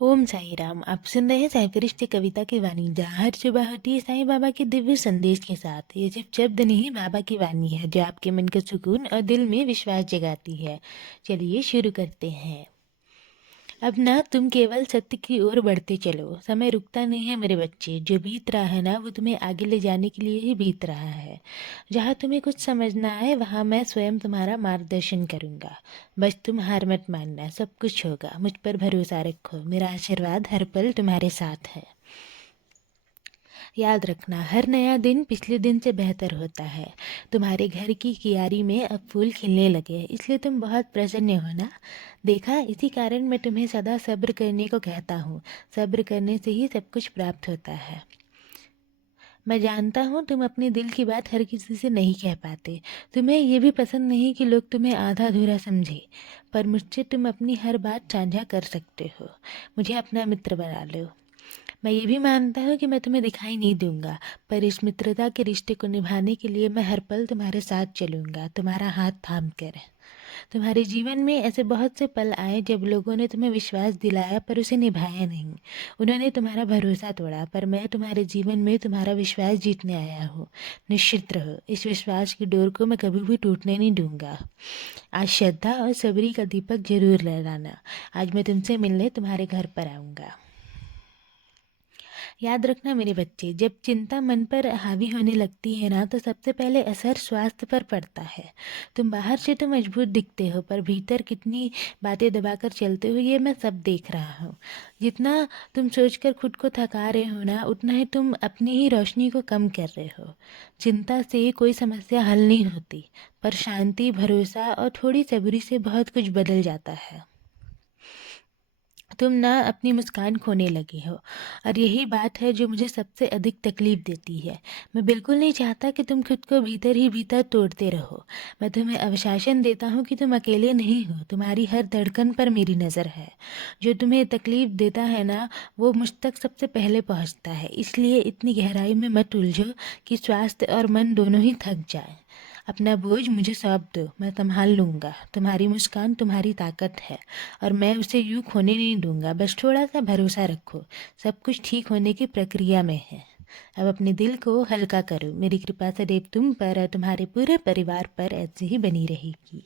ओम साई राम। आप सुन रहे हैं साई फरिश्ते कविता की वाणी, जहाँ हर सुबह होती है साईं बाबा के दिव्य संदेश के साथ। ये सिर्फ शब्द नहीं, बाबा की वाणी है जो आपके मन का सुकून और दिल में विश्वास जगाती है। चलिए शुरू करते हैं। अब ना तुम केवल सत्य की ओर बढ़ते चलो। समय रुकता नहीं है मेरे बच्चे। जो बीत रहा है ना, वो तुम्हें आगे ले जाने के लिए ही बीत रहा है। जहाँ तुम्हें कुछ समझना है, वहाँ मैं स्वयं तुम्हारा मार्गदर्शन करूँगा। बस तुम हार मत मानना, सब कुछ होगा। मुझ पर भरोसा रखो, मेरा आशीर्वाद हर पल तुम्हारे साथ है। याद रखना, हर नया दिन पिछले दिन से बेहतर होता है। तुम्हारे घर की कियारी में अब फूल खिलने लगे हैं, इसलिए तुम बहुत प्रसन्न हो ना। देखा, इसी कारण मैं तुम्हें सदा सब्र करने को कहता हूँ। सब्र करने से ही सब कुछ प्राप्त होता है। मैं जानता हूँ तुम अपने दिल की बात हर किसी से नहीं कह पाते। तुम्हें ये भी पसंद नहीं कि लोग तुम्हें आधा अधूरा समझे, पर मुझसे तुम अपनी हर बात साझा कर सकते हो। मुझे अपना मित्र बना लो। मैं ये भी मानता हूँ कि मैं तुम्हें दिखाई नहीं दूंगा, पर इस मित्रता के रिश्ते को निभाने के लिए मैं हर पल तुम्हारे साथ चलूंगा, तुम्हारा हाथ थाम कर। तुम्हारे जीवन में ऐसे बहुत से पल आए जब लोगों ने तुम्हें विश्वास दिलाया पर उसे निभाया नहीं। उन्होंने तुम्हारा भरोसा तोड़ा, पर मैं तुम्हारे जीवन में तुम्हारा विश्वास जीतने आया हूँ। निश्चित रहो, इस विश्वास की डोर को मैं कभी भी टूटने नहीं दूंगा। आज श्रद्धा और सबरी का दीपक जरूर लगाना। आज मैं तुमसे मिलने तुम्हारे घर पर आऊँगा। याद रखना मेरे बच्चे, जब चिंता मन पर हावी होने लगती है ना, तो सबसे पहले असर स्वास्थ्य पर पड़ता है। तुम बाहर से तो मजबूत दिखते हो, पर भीतर कितनी बातें दबाकर चलते हो ये मैं सब देख रहा हूँ। जितना तुम सोचकर खुद को थका रहे हो ना, उतना ही तुम अपनी ही रोशनी को कम कर रहे हो। चिंता से कोई समस्या हल नहीं होती, पर शांति, भरोसा और थोड़ी सब्री से बहुत कुछ बदल जाता है। तुम ना अपनी मुस्कान खोने लगे हो, और यही बात है जो मुझे सबसे अधिक तकलीफ देती है। मैं बिल्कुल नहीं चाहता कि तुम खुद को भीतर ही भीतर तोड़ते रहो। मैं तुम्हें अवशासन देता हूँ कि तुम अकेले नहीं हो। तुम्हारी हर धड़कन पर मेरी नज़र है। जो तुम्हें तकलीफ देता है ना, वो मुझ तक सबसे पहले पहुँचता है। इसलिए इतनी गहराई में मत उलझो कि स्वास्थ्य और मन दोनों ही थक जाए। अपना बोझ मुझे सौंप दो, मैं संभाल लूँगा। तुम्हारी मुस्कान तुम्हारी ताकत है, और मैं उसे यूँ खोने नहीं दूंगा। बस थोड़ा सा भरोसा रखो, सब कुछ ठीक होने की प्रक्रिया में है। अब अपने दिल को हल्का करो। मेरी कृपा सदैव तुम पर और तुम्हारे पूरे परिवार पर ऐसे ही बनी रहेगी।